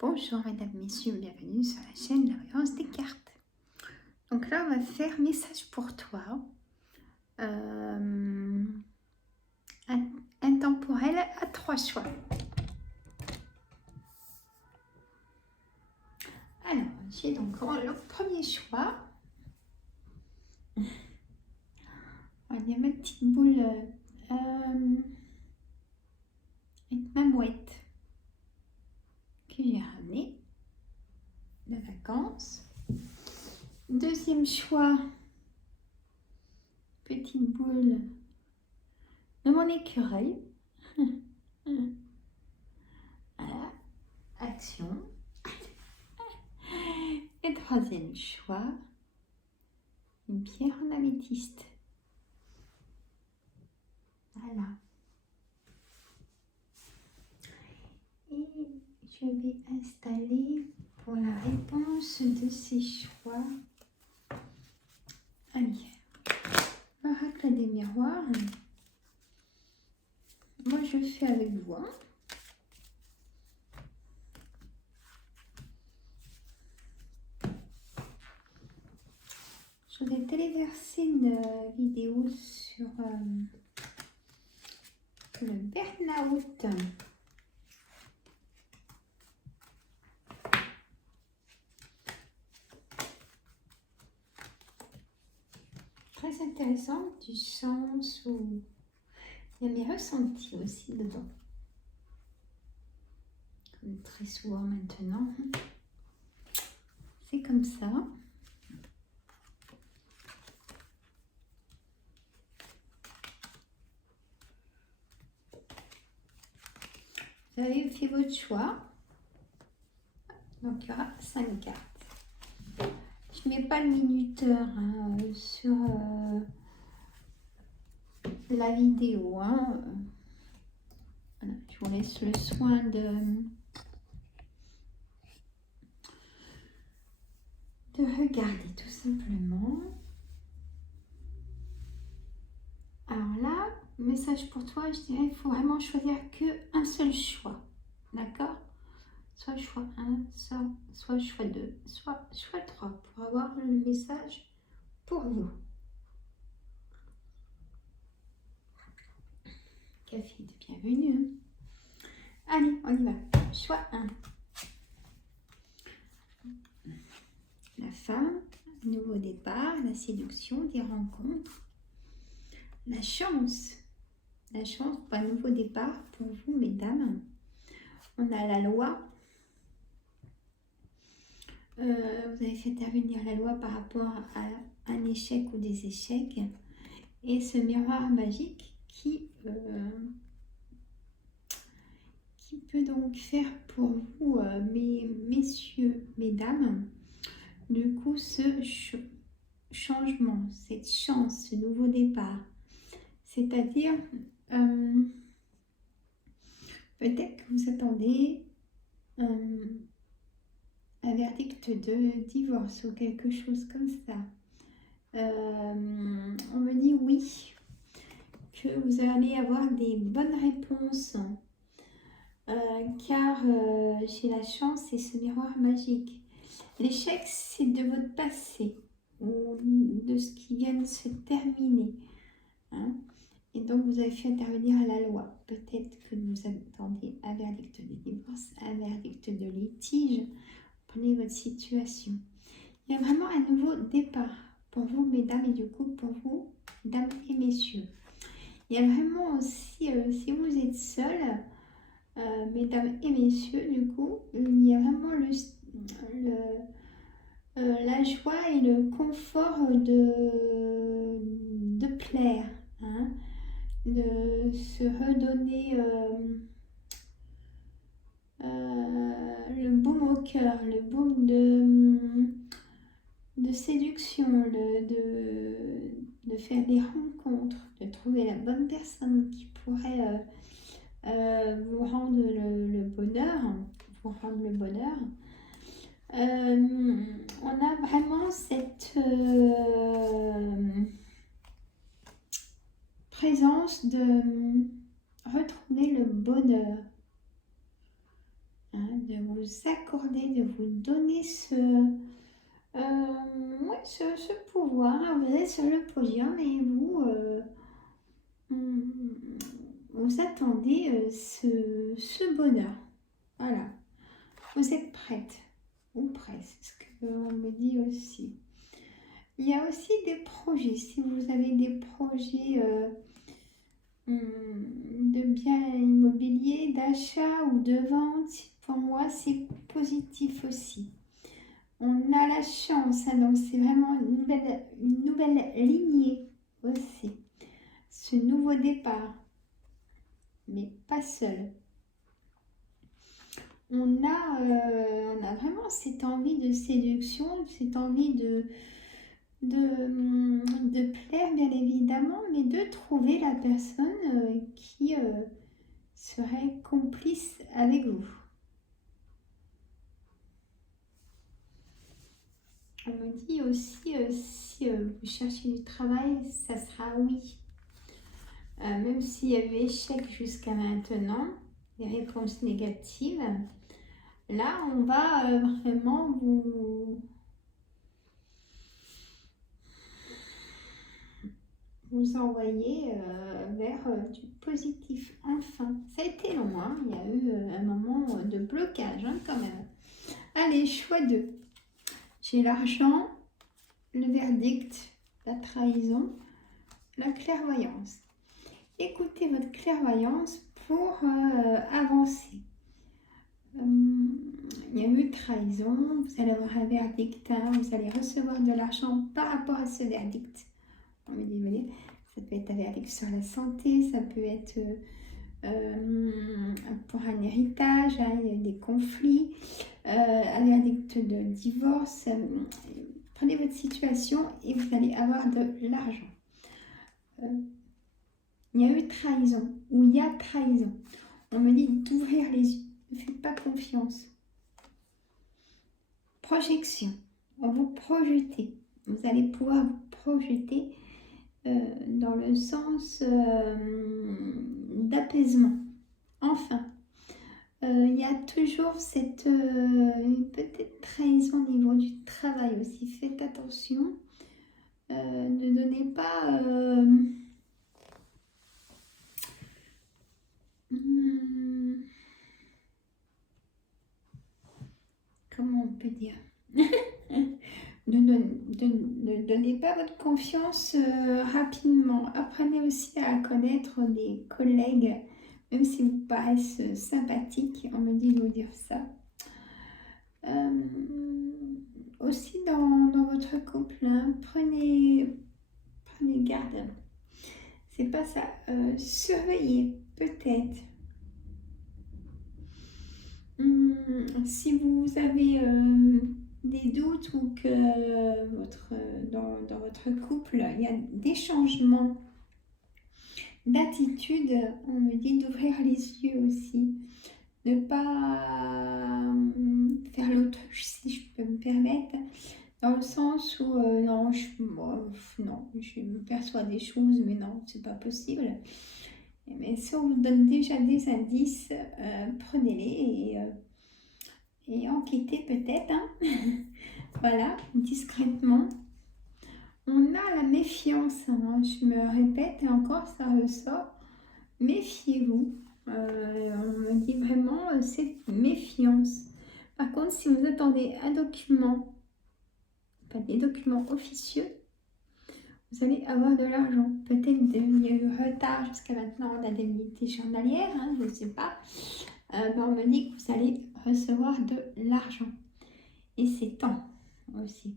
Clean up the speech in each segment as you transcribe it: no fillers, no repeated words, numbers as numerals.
Bonjour mesdames, messieurs, bienvenue sur la chaîne La Voyance des cartes. Donc là, on va faire message pour toi. Intemporel à 3 choix. Alors, j'ai donc le premier choix. On va dire ma petite boule avec ma mouette que j'ai ramenée de vacances. Deuxième choix, petite boule de mon écureuil. Voilà, action. Et troisième choix, une pierre en améthyste. Voilà. Et je vais installer pour la réponse de ces choix. Allez, oracle des miroirs. Moi, je fais avec vous. Je vais téléverser une vidéo sur le burn-out. Très intéressant, du sens où il y a mes ressentis aussi dedans. Comme très souvent maintenant. C'est comme ça. Vous avez fait votre choix. Donc il y aura 5 cartes. Je ne mets pas le minuteur sur la vidéo. Voilà, je vous laisse le soin de regarder tout simplement. Alors là, message pour toi, je dirais il faut vraiment choisir qu'un seul choix. D'accord? Soit choix 1, soit choix 2, soit choix 3 pour avoir le message pour vous. Café de bienvenue. Allez, on y va. Choix 1. La femme, nouveau départ, la séduction, des rencontres. La chance pour un nouveau départ pour vous, mesdames. On a la loi. Vous avez fait intervenir la loi par rapport à un échec ou des échecs. Et ce miroir magique qui peut donc faire pour vous, messieurs, mesdames, du coup, ce changement, cette chance, ce nouveau départ. C'est-à-dire, peut-être que vous attendez un verdict de divorce ou quelque chose comme ça. On me dit oui, que vous allez avoir des bonnes réponses, car j'ai la chance et ce miroir magique. L'échec, c'est de votre passé ou de ce qui vient de se terminer. Hein. Et donc, vous avez fait intervenir la loi. Peut-être que vous attendez un verdict de divorce, un verdict de litige. Prenez votre situation. Il y a vraiment un nouveau départ pour vous, mesdames, et du coup, pour vous, mesdames et messieurs. Il y a vraiment aussi, si vous êtes seuls, mesdames et messieurs, du coup, il y a vraiment la joie et le confort de plaire, hein, de se redonner le baume au cœur, le baume de séduction, de faire des rencontres, de trouver la bonne personne qui pourrait vous rendre le bonheur, on a vraiment cette présence de retrouver le bonheur. de vous accorder, de vous donner ce pouvoir. Hein. Vous êtes sur le podium et vous attendez ce bonheur. Voilà. Vous êtes prête ou prêt, c'est ce qu'on me dit aussi. Il y a aussi des projets. Si vous avez des projets de biens immobiliers, d'achat ou de vente, pour moi, c'est positif aussi. On a la chance, hein, donc c'est vraiment une nouvelle lignée aussi. Ce nouveau départ, mais pas seul. On a vraiment cette envie de séduction, cette envie de plaire bien évidemment, mais de trouver la personne qui serait complice avec vous. On me dit aussi, si vous cherchez du travail, ça sera oui. Même s'il y a eu échec jusqu'à maintenant, des réponses négatives, là, on va vraiment vous envoyer vers du positif. Enfin, ça a été long, hein. Il y a eu un moment de blocage hein, quand même. Allez, choix 2. J'ai l'argent, le verdict, la trahison, la clairvoyance. Écoutez votre clairvoyance pour avancer. Il y a eu trahison, vous allez avoir un verdict, hein, vous allez recevoir de l'argent par rapport à ce verdict. On me dit, vous voyez, ça peut être un verdict sur la santé, ça peut être pour un héritage, hein, il y a eu des conflits, un verdict de divorce. Prenez votre situation et vous allez avoir de l'argent. Il y a eu trahison, ou il y a trahison. On me dit d'ouvrir les yeux, ne faites pas confiance. Projection, vous projetez. Vous allez pouvoir vous projeter dans le sens d'apaisement. Enfin, il y a toujours cette peut-être trahison au niveau du travail aussi. Faites attention, ne donnez pas... comment on peut dire ne donnez pas votre confiance rapidement. Apprenez aussi à connaître des collègues, même s'ils vous paraissent sympathiques. On me dit de vous dire ça. Aussi dans votre couple, hein, prenez garde. C'est pas ça. Surveillez peut-être. Si vous avez des doutes ou que dans votre couple, il y a des changements d'attitude, on me dit d'ouvrir les yeux aussi. Ne pas faire l'autruche, si je peux me permettre, dans le sens où non, je me perçois des choses, mais non, c'est pas possible. Mais si on vous donne déjà des indices, prenez-les et enquêtez peut-être. Hein. Voilà, discrètement. On a la méfiance, hein, je me répète et encore ça ressort. Méfiez-vous. On me dit vraiment cette méfiance. Par contre, si vous attendez un document, pas des documents officieux, vous allez avoir de l'argent. Peut-être il y a eu retard jusqu'à maintenant en indemnité journalière, hein, je ne sais pas. Mais on me dit que vous allez recevoir de l'argent. Et c'est temps aussi.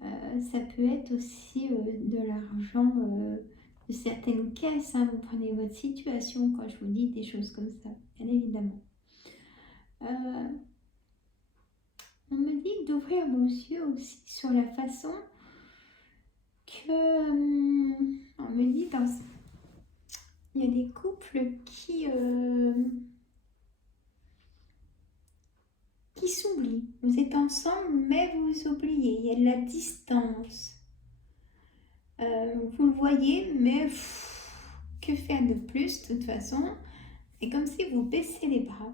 Ça peut être aussi de l'argent de certaines caisses. Hein. Vous prenez votre situation quand je vous dis des choses comme ça, bien évidemment. On me dit d'ouvrir vos yeux aussi sur la façon que... on me dit il y a des couples qui s'oublient. Vous êtes ensemble, mais vous vous oubliez. Il y a de la distance. Vous le voyez, mais que faire de plus, de toute façon? C'est comme si vous baissez les bras.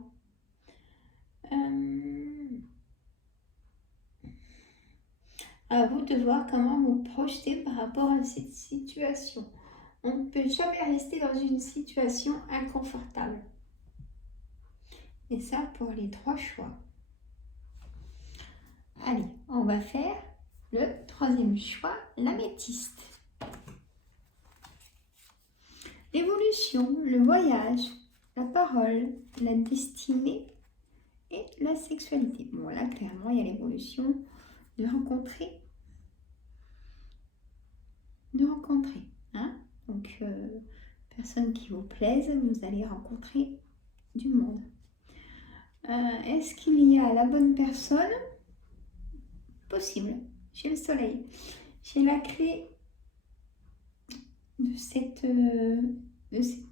À vous de voir comment vous projetez par rapport à cette situation. On ne peut jamais rester dans une situation inconfortable. Et ça pour les 3 choix. Allez, on va faire le 3e choix, l'améthyste. L'évolution, le voyage, la parole, la destinée et la sexualité. Bon là, clairement, il y a l'évolution de rencontrer. Hein. Donc, personne qui vous plaise, vous allez rencontrer du monde. Est-ce qu'il y a la bonne personne? Possible. J'ai le soleil. J'ai la clé de cette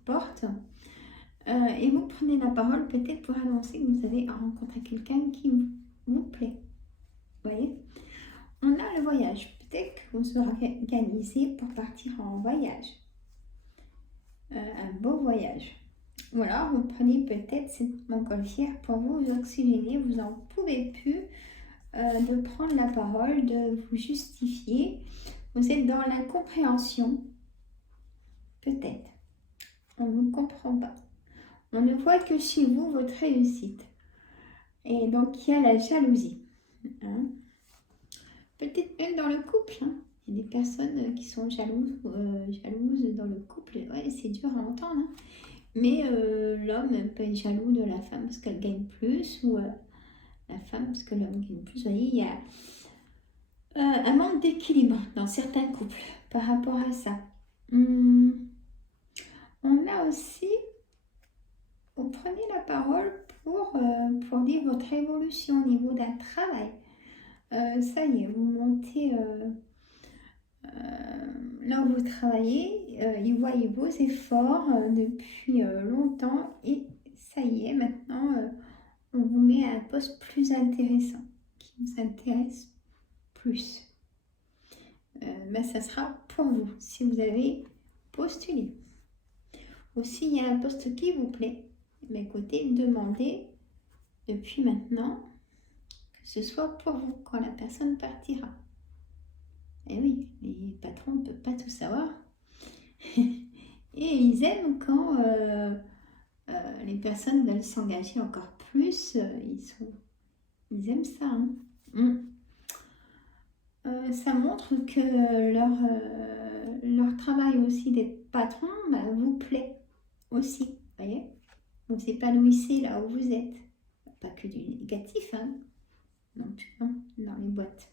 porte. Et vous prenez la parole peut-être pour annoncer que vous avez rencontré quelqu'un qui vous plaît. Vous voyez? On a le voyage. Peut-être que vous organisez pour partir en voyage. Un beau voyage. Ou alors vous prenez peut-être cette montgolfière pour vous oxygéner. Vous n'en pouvez plus de prendre la parole, de vous justifier. Vous êtes dans l'incompréhension. Peut-être. On ne vous comprend pas. On ne voit que chez vous votre réussite. Et donc, il y a la jalousie. Hein. Peut-être même dans le couple. Hein. Il y a des personnes qui sont jalouses dans le couple. Ouais, c'est dur à entendre. Hein. Mais l'homme peut être jaloux de la femme parce qu'elle gagne plus ou la femme parce que l'homme gagne plus. Vous voyez, il y a un manque d'équilibre dans certains couples par rapport à ça. On a aussi, vous prenez la parole pour dire votre évolution au niveau d'un travail. Ça y est, vous montez là où vous travaillez, ils voient vos efforts depuis longtemps et ça y est, maintenant on vous met à un poste plus intéressant, qui vous intéresse plus. Ça sera pour vous, si vous avez postulé. Ou s'il y a un poste qui vous plaît, écoutez, demandez depuis maintenant que ce soit pour vous quand la personne partira. Et oui, les patrons ne peuvent pas tout savoir. Et ils aiment quand les personnes veulent s'engager encore plus. Ils aiment ça. Hein. Ça montre que leur travail aussi d'être patron vous plaît aussi. Voyez, vous épanouissez là où vous êtes. Pas que du négatif, hein. Non plus, hein, dans les boîtes.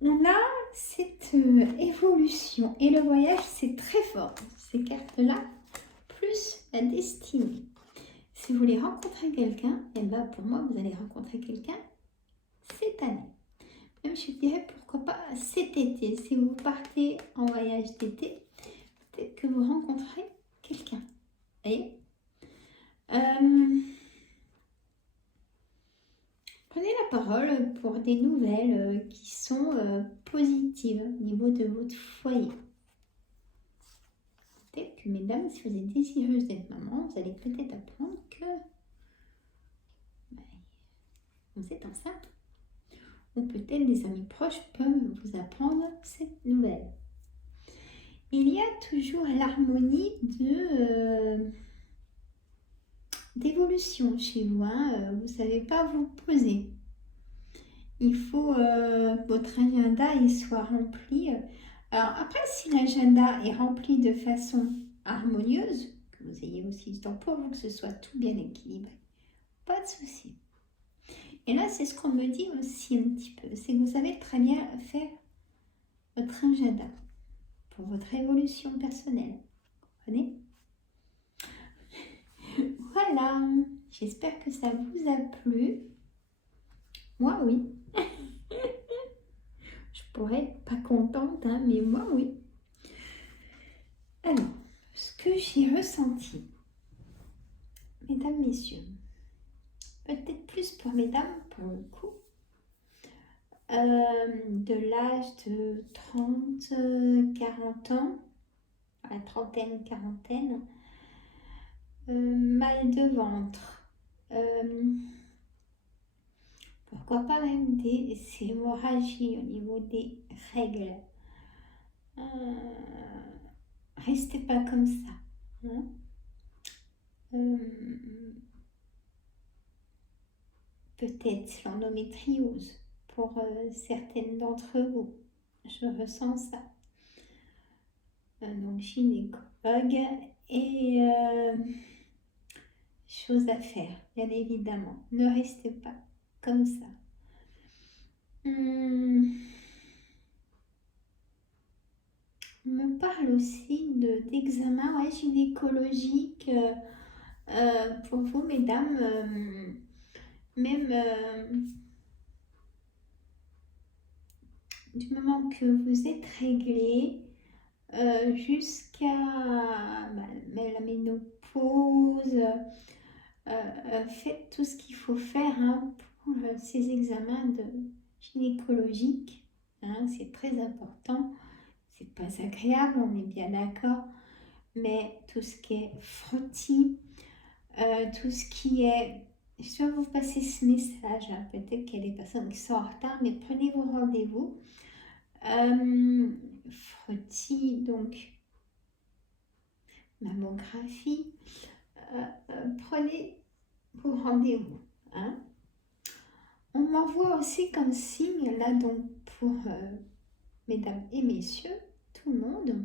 On a cette évolution et le voyage, c'est très fort. Ces cartes-là, plus la destinée. Si vous voulez rencontrer quelqu'un, et ben pour moi, vous allez rencontrer quelqu'un cette année. Même je dirais pourquoi pas cet été. Si vous partez en voyage d'été, peut-être que vous rencontrerez quelqu'un. Vous voyez, prenez la parole pour des nouvelles qui sont positives au niveau de votre foyer. Peut-être que, mesdames, si vous êtes désireuses d'être maman, vous allez peut-être apprendre que vous êtes enceinte. Ou peut-être des amis proches peuvent vous apprendre cette nouvelle. Il y a toujours l'harmonie d'évolution chez vous. Hein. Vous ne savez pas vous poser. Il faut que votre agenda il soit rempli. Alors après, si l'agenda est rempli de façon harmonieuse, que vous ayez aussi du temps pour vous, que ce soit tout bien équilibré, pas de souci. Et là, c'est ce qu'on me dit aussi un petit peu, c'est que vous savez très bien faire votre agenda pour votre évolution personnelle. Vous comprenez? Voilà, j'espère que ça vous a plu. Moi, oui. Je pourrais être pas contente, hein, mais moi, oui. Alors, ce que j'ai ressenti, mesdames, messieurs, peut-être plus pour mesdames, pour le coup, de l'âge de 30, 40 ans, la trentaine, quarantaine, mal de ventre. pourquoi pas même des hémorragies au niveau des règles. Restez pas comme ça. Hein. Peut-être l'endométriose pour certaines d'entre vous. Je ressens ça. Donc gynécologue et chose à faire, bien évidemment. Ne restez pas comme ça. On me parle aussi d'examen gynécologique pour vous, mesdames. Même du moment que vous êtes réglé jusqu'à la ménopause, faites tout ce qu'il faut faire pour ces examens gynécologiques. C'est très important. C'est pas agréable, on est bien d'accord. Mais tout ce qui est frottis, tout ce qui est... Je vais vous passer ce message. Peut-être qu'il y a des personnes qui sont en retard, mais prenez vos rendez-vous. Frottis, donc mammographie. Prenez vos rendez-vous. On m'envoie aussi comme signe, là, donc pour mesdames et messieurs, tout le monde.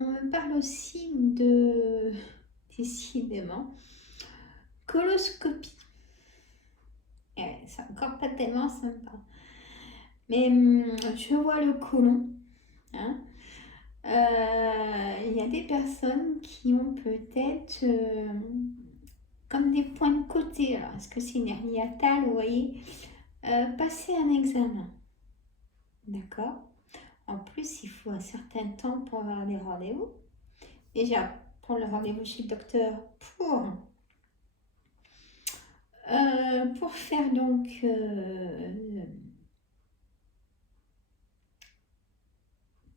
On me parle aussi décidément, coloscopie. C'est encore pas tellement sympa. Mais je vois le côlon. Il y a des personnes qui ont peut-être comme des points de côté. Alors, est-ce que c'est une hernie hiatale, vous voyez, passer un examen. D'accord. En plus, il faut un certain temps pour avoir des rendez-vous. Déjà, prendre le rendez-vous chez le docteur pour faire donc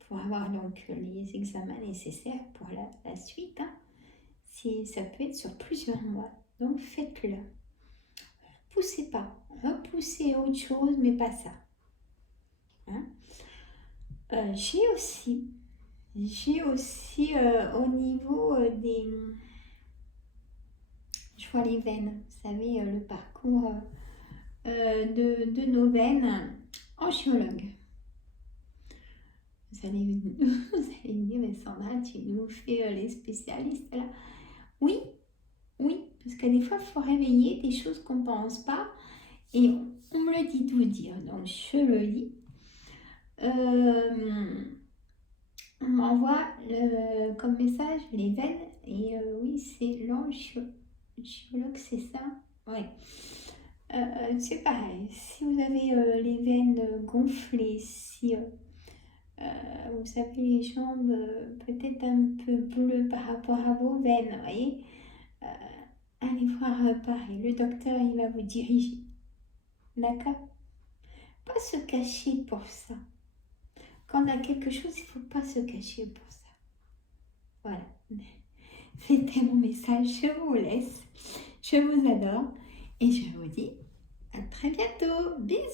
pour avoir donc les examens nécessaires pour la suite. Ça peut être sur plusieurs mois. Donc, faites-le. Repoussez pas. Repoussez autre chose, mais pas ça. J'ai aussi au niveau des... Je vois les veines. Vous savez, le parcours de nos veines en géologue. Vous allez me dire, mais Sandra, tu nous fais les spécialistes là. Oui, parce que des fois, il faut réveiller des choses qu'on ne pense pas. Et on me le dit de vous dire, donc je le lis. On m'envoie comme message les veines. Et oui, c'est l'angiologue, c'est ça? Ouais. C'est pareil. Si vous avez les veines gonflées, si vous avez les jambes peut-être un peu bleues par rapport à vos veines, vous voyez, allez voir pareil. Le docteur, il va vous diriger. D'accord? Pas se cacher pour ça. Quand on a quelque chose, il ne faut pas se cacher pour ça. Voilà. C'était mon message. Je vous laisse. Je vous adore. Et je vous dis à très bientôt. Bisous.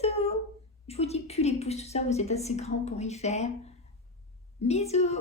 Je vous dis plus les pouces, tout ça, vous êtes assez grand pour y faire. Bisous.